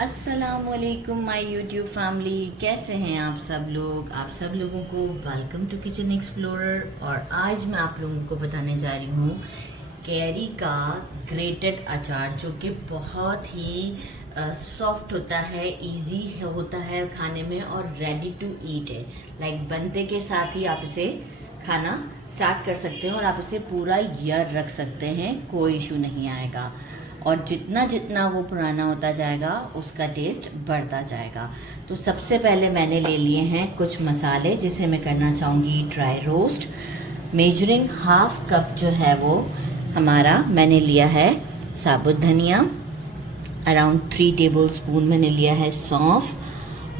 अस्सलामुअलैकुम my YouTube family, कैसे हैं आप सब लोग। आप सब लोगों को वेलकम टू किचन एक्सप्लोरर। और आज मैं आप लोगों को बताने जा रही हूँ कैरी का ग्रेटेड अचार, जो कि बहुत ही सॉफ्ट होता है, इजी होता है खाने में और रेडी टू ईट है। लाइक बनते के साथ ही आप इसे खाना स्टार्ट कर सकते हैं और आप इसे पूरा ईयर रख सकते हैं, कोई इशू नहीं आएगा। और जितना जितना वो पुराना होता जाएगा उसका टेस्ट बढ़ता जाएगा। तो सबसे पहले मैंने ले लिए हैं कुछ मसाले, जिसे मैं करना चाहूँगी dry roast. Measuring half cup जो है वो हमारा मैंने लिया है साबुत धनिया, अराउंड 3 टेबल स्पून मैंने लिया है सौंफ,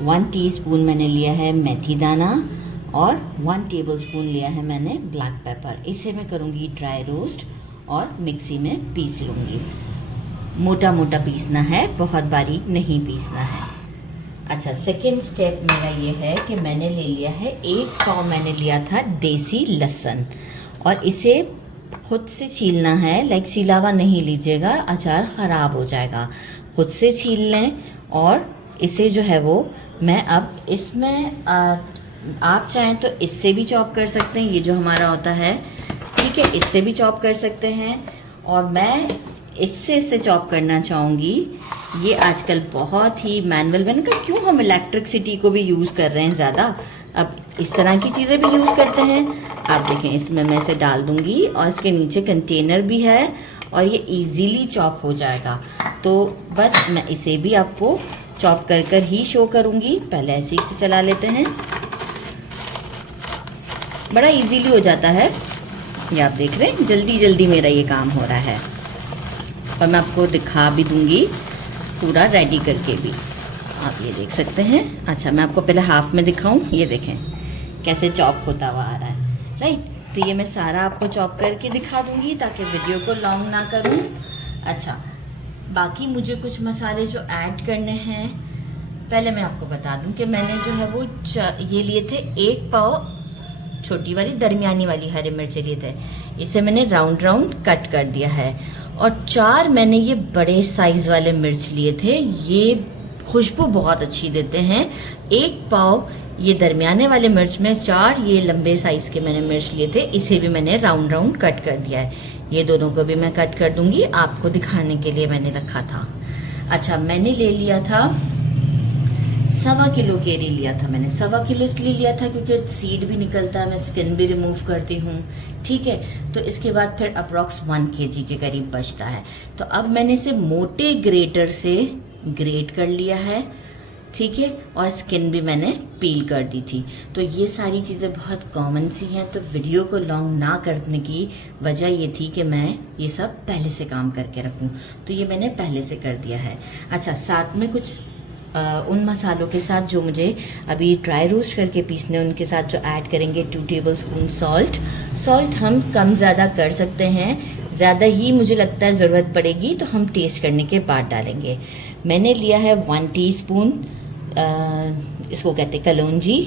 1 टीस्पून मैंने लिया है मेथी दाना और 1 टेबल स्पून लिया है मैंने ब्लैक पेपर। इसे मैं करूँगी ड्राई रोस्ट और मिक्सी में पीस लूँगी। मोटा मोटा पीसना है, बहुत बारीक नहीं पीसना है। अच्छा, सेकेंड स्टेप मेरा ये है कि मैंने ले लिया है 1 पाव मैंने लिया था देसी लहसुन, और इसे खुद से छीलना है। लाइक छीला हुआ नहीं लीजिएगा, अचार ख़राब हो जाएगा। खुद से छील लें और इसे जो है वो मैं अब इसमें आप चाहें तो इससे भी चॉप कर सकते हैं, ये जो हमारा होता है, ठीक है, इससे भी चॉप कर सकते हैं। और मैं इससे चॉप करना चाहूँगी। ये आजकल बहुत ही मैनुअल बन का, क्यों हम इलेक्ट्रिसिटी को भी यूज़ कर रहे हैं ज़्यादा, अब इस तरह की चीज़ें भी यूज़ करते हैं। आप देखें, इसमें मैं इसे डाल दूँगी और इसके नीचे कंटेनर भी है और ये इजीली चॉप हो जाएगा। तो बस मैं इसे भी आपको चॉप कर कर ही शो करूँगी। पहले ऐसे ही चला लेते हैं, बड़ा इजीली हो जाता है। ये आप देख रहे हैं, जल्दी जल्दी मेरा ये काम हो रहा है और मैं आपको दिखा भी दूंगी पूरा रेडी करके भी, आप ये देख सकते हैं। अच्छा, मैं आपको पहले हाफ में दिखाऊं, ये देखें कैसे चॉप होता हुआ आ रहा है, राइट। तो ये मैं सारा आपको चॉप करके दिखा दूंगी ताकि वीडियो को लॉन्ग ना करूं। अच्छा, बाकी मुझे कुछ मसाले जो ऐड करने हैं, पहले मैं आपको बता दूं कि मैंने जो है वो ये लिए थे 1 पाव छोटी वाली दरमियानी वाली हरी मिर्च लिए थे। इसे मैंने राउंड राउंड कट कर दिया है। और 4 मैंने ये बड़े साइज़ वाले मिर्च लिए थे, ये खुशबू बहुत अच्छी देते हैं। 1 पाव ये दरमियाने वाले मिर्च में 4 ये लंबे साइज़ के मैंने मिर्च लिए थे, इसे भी मैंने राउंड राउंड कट कर दिया है। ये दोनों को भी मैं कट कर दूंगी, आपको दिखाने के लिए मैंने रखा था। अच्छा, मैंने ले लिया था 1.25 किलो केरी लिया था मैंने। 1.25 किलो इसलिए लिया था क्योंकि सीड भी निकलता है, मैं स्किन भी रिमूव करती हूँ, ठीक है। तो इसके बाद फिर अप्रॉक्स 1 केजी के करीब बचता है। तो अब मैंने इसे मोटे ग्रेटर से ग्रेट कर लिया है, ठीक है, और स्किन भी मैंने पील कर दी थी। तो ये सारी चीज़ें बहुत कॉमन सी हैं, तो वीडियो को लॉन्ग ना करने की वजह ये थी कि मैं ये सब पहले से काम करके रखूँ, तो ये मैंने पहले से कर दिया है। अच्छा, साथ में कुछ उन मसालों के साथ जो मुझे अभी ड्राई रोस्ट करके पीसने, उनके साथ जो ऐड करेंगे 2 टेबल स्पून सॉल्ट हम कम ज़्यादा कर सकते हैं, ज़्यादा ही मुझे लगता है ज़रूरत पड़ेगी तो हम टेस्ट करने के बाद डालेंगे। मैंने लिया है 1 टीस्पून, इसको कहते हैं कलौंजी,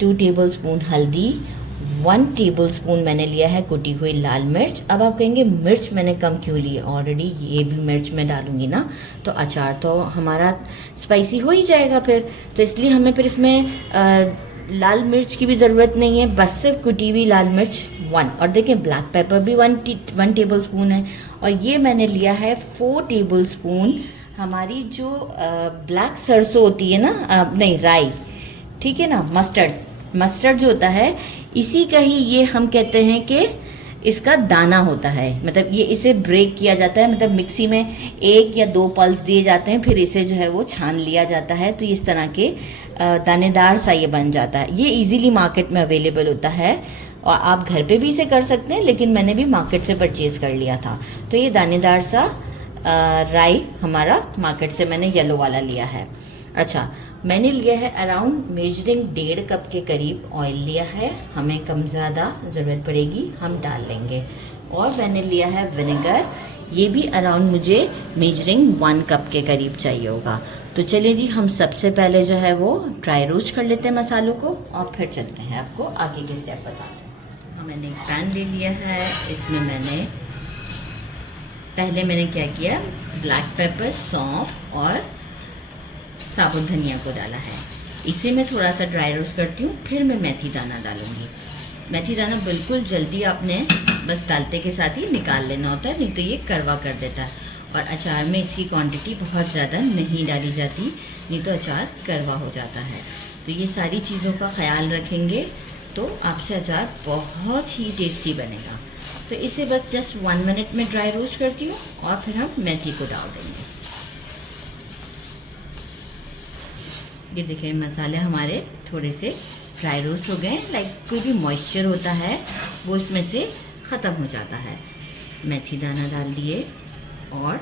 2 टेबल स्पून हल्दी, 1 टेबल स्पून मैंने लिया है कुटी हुई लाल मिर्च। अब आप कहेंगे मिर्च मैंने कम क्यों ली, ऑलरेडी ये भी मिर्च मैं डालूंगी ना, तो अचार तो हमारा स्पाइसी हो ही जाएगा फिर, तो इसलिए हमें फिर इसमें लाल मिर्च की भी ज़रूरत नहीं है, बस सिर्फ कुटी हुई लाल मिर्च 1। और देखें, ब्लैक पेपर भी 1 टेबल स्पून है। और ये मैंने लिया है 4 टेबल स्पून हमारी जो ब्लैक सरसों होती है ना, नहीं राई, ठीक है ना, मस्टर्ड जो होता है, इसी का ही ये हम कहते हैं कि इसका दाना होता है। मतलब ये इसे ब्रेक किया जाता है, मतलब मिक्सी में 1 या 2 पल्स दिए जाते हैं, फिर इसे जो है वो छान लिया जाता है, तो इस तरह के दानेदार सा ये बन जाता है। ये इजीली मार्केट में अवेलेबल होता है और आप घर पे भी इसे कर सकते हैं, लेकिन मैंने भी मार्केट से परचेज़ कर लिया था। तो ये दानेदार सा राई हमारा मार्केट से मैंने येलो वाला लिया है। अच्छा, मैंने लिया है अराउंड मेजरिंग 1.5 कप के करीब ऑयल लिया है, हमें कम ज़्यादा ज़रूरत पड़ेगी, हम डाल लेंगे। और मैंने लिया है विनेगर, ये भी अराउंड मुझे मेजरिंग 1 कप के करीब चाहिए होगा। तो चलिए जी, हम सबसे पहले जो है वो ड्राई रोस्ट कर लेते हैं मसालों को और फिर चलते हैं आपको आगे के स्टेप बताते हैं। हाँ, मैंने एक पैन ले लिया है, इसमें पहले मैंने क्या किया, ब्लैक पेपर, सौंफ और साबुत धनिया को डाला है। इसे मैं थोड़ा सा ड्राई रोस्ट करती हूँ, फिर मैं मेथी दाना डालूँगी। मेथी दाना बिल्कुल जल्दी आपने बस डालते के साथ ही निकाल लेना होता है, नहीं तो ये कड़वा कर देता है। और अचार में इसकी क्वांटिटी बहुत ज़्यादा नहीं डाली जाती, नहीं तो अचार कड़वा हो जाता है। तो ये सारी चीज़ों का ख्याल रखेंगे तो आपसे अचार बहुत ही टेस्टी बनेगा। तो इसे बस जस्ट 1 मिनट में ड्राई रोस्ट करती हूँ और फिर हम मेथी को डाल देंगे। ये देखिए मसाले हमारे थोड़े से ड्राई रोस्ट हो गए, लाइक कोई भी मॉइस्चर होता है वो इसमें से ख़त्म हो जाता है। मेथी दाना डाल दिए और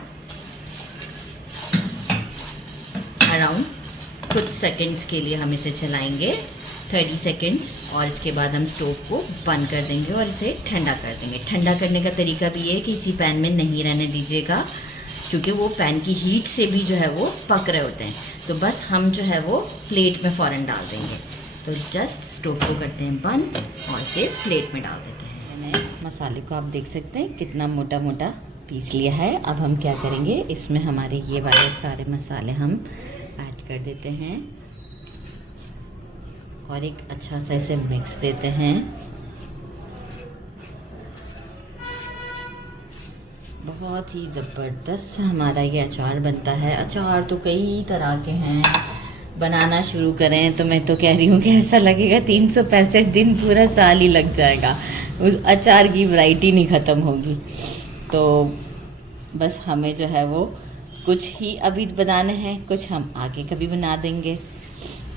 अराउंड कुछ सेकंड्स के लिए हम इसे चलाएंगे, 30 सेकंड्स, और इसके बाद हम स्टोव को बंद कर देंगे और इसे ठंडा कर देंगे। ठंडा करने का तरीका भी है कि इसी पैन में नहीं रहने दीजिएगा, क्योंकि वो पैन की हीट से भी जो है वो पक रहे होते हैं। तो बस हम जो है वो प्लेट में फ़ौरन डाल देंगे। तो जस्ट स्टोव को करते हैं बंद और इसे प्लेट में डाल देते हैं। मैंने मसाले को आप देख सकते हैं कितना मोटा मोटा पीस लिया है। अब हम क्या करेंगे, इसमें हमारे ये वाले सारे मसाले हम ऐड कर देते हैं और एक अच्छा सा इसे मिक्स देते हैं। बहुत ही ज़बरदस्त हमारा ये अचार बनता है। अचार तो कई तरह के हैं, बनाना शुरू करें तो मैं तो कह रही हूँ कि ऐसा लगेगा 365 दिन पूरा साल ही लग जाएगा, उस अचार की वैरायटी नहीं ख़त्म होगी। तो बस हमें जो है वो कुछ ही अभी बनाने हैं, कुछ हम आगे कभी बना देंगे।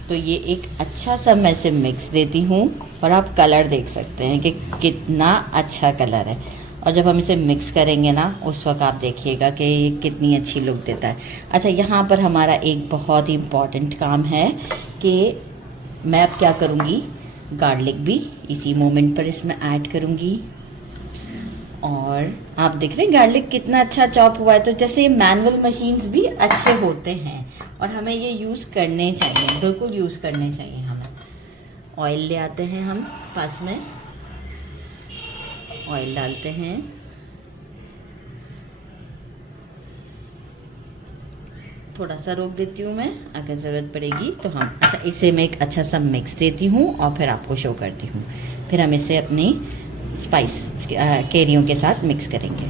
तो ये एक अच्छा सा मैं इसे मिक्स देती हूँ और आप कलर देख सकते हैं कि कितना अच्छा कलर है। और जब हम इसे मिक्स करेंगे ना, उस वक्त आप देखिएगा कि ये कितनी अच्छी लुक देता है। अच्छा, यहाँ पर हमारा एक बहुत ही इम्पॉर्टेंट काम है कि मैं अब क्या करूँगी, गार्लिक भी इसी मोमेंट पर इसमें ऐड करूँगी। और आप देख रहे हैं गार्लिक कितना अच्छा चॉप हुआ है। तो जैसे मैनुअल मशीन्स भी अच्छे होते हैं और हमें ये यूज़ करने चाहिए, बिल्कुल यूज़ करने चाहिए हमें। ऑयल ले आते हैं हम पास में, ऑयल डालते हैं, थोड़ा सा रोक देती हूँ मैं, अगर ज़रूरत पड़ेगी तो हम। अच्छा, इसे मैं एक अच्छा सा मिक्स देती हूँ और फिर आपको शो करती हूँ। फिर हम इसे अपनी स्पाइस कैरियों के साथ मिक्स करेंगे।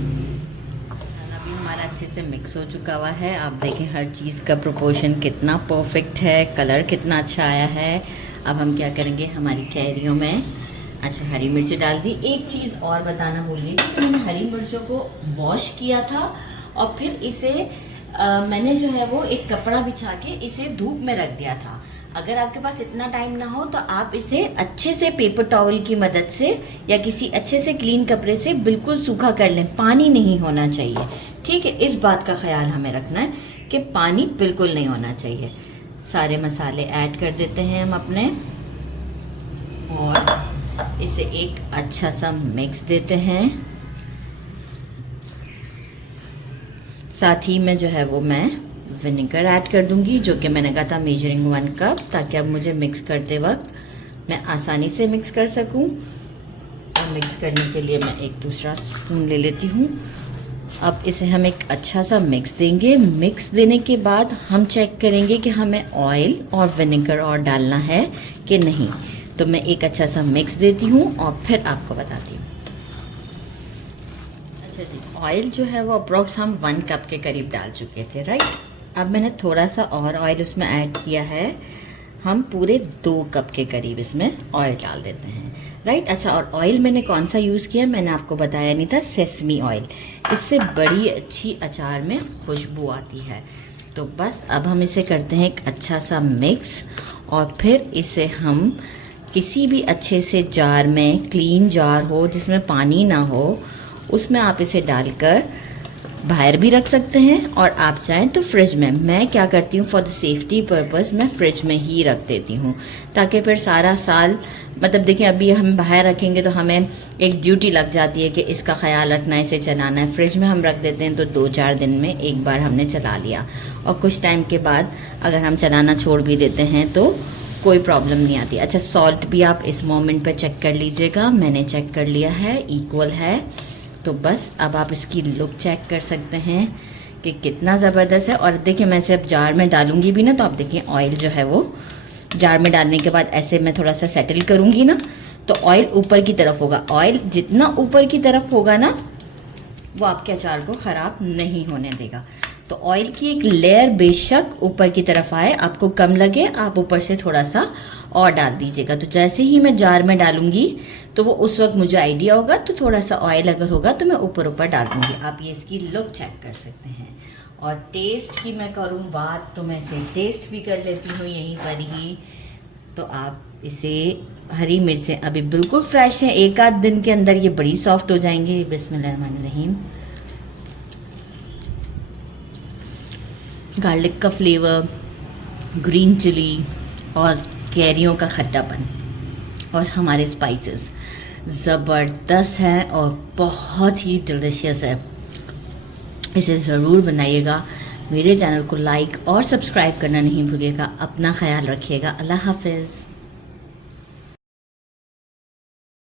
मसाला भी हमारा अच्छे से मिक्स हो चुका हुआ है। आप देखें हर चीज़ का प्रोपोर्शन कितना परफेक्ट है, कलर कितना अच्छा आया है। अब हम क्या करेंगे, हमारी कैरियों में अच्छा हरी मिर्च डाल दी। एक चीज़ और बताना भूल गई कि मैंने हरी मिर्चों को वॉश किया था और फिर इसे मैंने जो है वो एक कपड़ा बिछा के इसे धूप में रख दिया था। अगर आपके पास इतना टाइम ना हो तो आप इसे अच्छे से पेपर टॉवल की मदद से या किसी अच्छे से क्लीन कपड़े से बिल्कुल सूखा कर लें, पानी नहीं होना चाहिए। ठीक है, इस बात का ख्याल हमें रखना है कि पानी बिल्कुल नहीं होना चाहिए। सारे मसाले ऐड कर देते हैं हम अपने और इसे एक अच्छा सा मिक्स देते हैं। साथ ही में जो है वो मैं विनेगर ऐड कर दूंगी, जो कि मैंने कहा था मेजरिंग 1 कप, ताकि अब मुझे मिक्स करते वक्त मैं आसानी से मिक्स कर सकूं। और मिक्स करने के लिए मैं एक दूसरा स्पून ले लेती हूं। अब इसे हम एक अच्छा सा मिक्स देंगे। मिक्स देने के बाद हम चेक करेंगे कि हमें ऑयल और विनेगर और डालना है कि नहीं। तो मैं एक अच्छा सा मिक्स देती हूँ और फिर आपको बताती हूँ। अच्छा जी, ऑयल जो है वो अप्रॉक्स हम 1 कप के करीब डाल चुके थे, राइट। अब मैंने थोड़ा सा और ऑयल उसमें ऐड किया है। हम पूरे 2 कप के करीब इसमें ऑयल डाल देते हैं, राइट। अच्छा, और ऑयल मैंने कौन सा यूज़ किया मैंने आपको बताया नहीं था, सेसमी ऑयल। इससे बड़ी अच्छी अचार में खुशबू आती है। तो बस अब हम इसे करते हैं एक अच्छा सा मिक्स और फिर इसे हम किसी भी अच्छे से जार में, क्लीन जार हो जिसमें पानी ना हो, उसमें आप इसे डालकर बाहर भी रख सकते हैं और आप चाहें तो फ्रिज में। मैं क्या करती हूँ, फॉर द सेफ्टी पर्पस मैं फ्रिज में ही रख देती हूँ, ताकि फिर सारा साल, मतलब देखिए अभी हम बाहर रखेंगे तो हमें एक ड्यूटी लग जाती है कि इसका ख्याल रखना है, इसे चलाना है। फ्रिज में हम रख देते हैं तो 2-4 दिन में एक बार हमने चला लिया, और कुछ टाइम के बाद अगर हम चलाना छोड़ भी देते हैं तो कोई प्रॉब्लम नहीं आती। अच्छा, सॉल्ट भी आप इस मोमेंट पर चेक कर लीजिएगा। मैंने चेक कर लिया है, इक्वल है। तो बस अब आप इसकी लुक चेक कर सकते हैं कि कितना ज़बरदस्त है। और देखिए मैं इसे अब जार में डालूंगी भी ना, तो आप देखिए ऑयल जो है वो जार में डालने के बाद ऐसे मैं थोड़ा सा सेटल करूंगी ना, तो ऑयल ऊपर की तरफ होगा। ऑयल जितना ऊपर की तरफ होगा ना, वो आपके अचार को ख़राब नहीं होने देगा। तो ऑयल की एक लेयर बेशक ऊपर की तरफ आए, आपको कम लगे, आप ऊपर से थोड़ा सा और डाल दीजिएगा। तो जैसे ही मैं जार में डालूंगी तो वो उस वक्त मुझे आइडिया होगा, तो थोड़ा सा ऑयल अगर होगा तो मैं ऊपर ऊपर डाल दूँगी। आप ये इसकी लुक चेक कर सकते हैं। और टेस्ट की मैं करूँ बात, तो मैं इसे टेस्ट भी कर लेती हूँ यहीं पर ही। तो आप इसे, हरी मिर्चें अभी बिल्कुल फ्रेश हैं, एक आध दिन के अंदर ये बड़ी सॉफ्ट हो जाएंगे। बिस्मिल्लाहिर्रहमानिर्रहीम। गार्लिक का फ्लेवर, ग्रीन चिली और कैरियों का खट्टापन और हमारे स्पाइसेस ज़बरदस्त हैं और बहुत ही डिलीशियस है। इसे ज़रूर बनाइएगा। मेरे चैनल को लाइक और सब्सक्राइब करना नहीं भूलिएगा। अपना ख्याल रखिएगा। अल्लाह हाफ़िज़।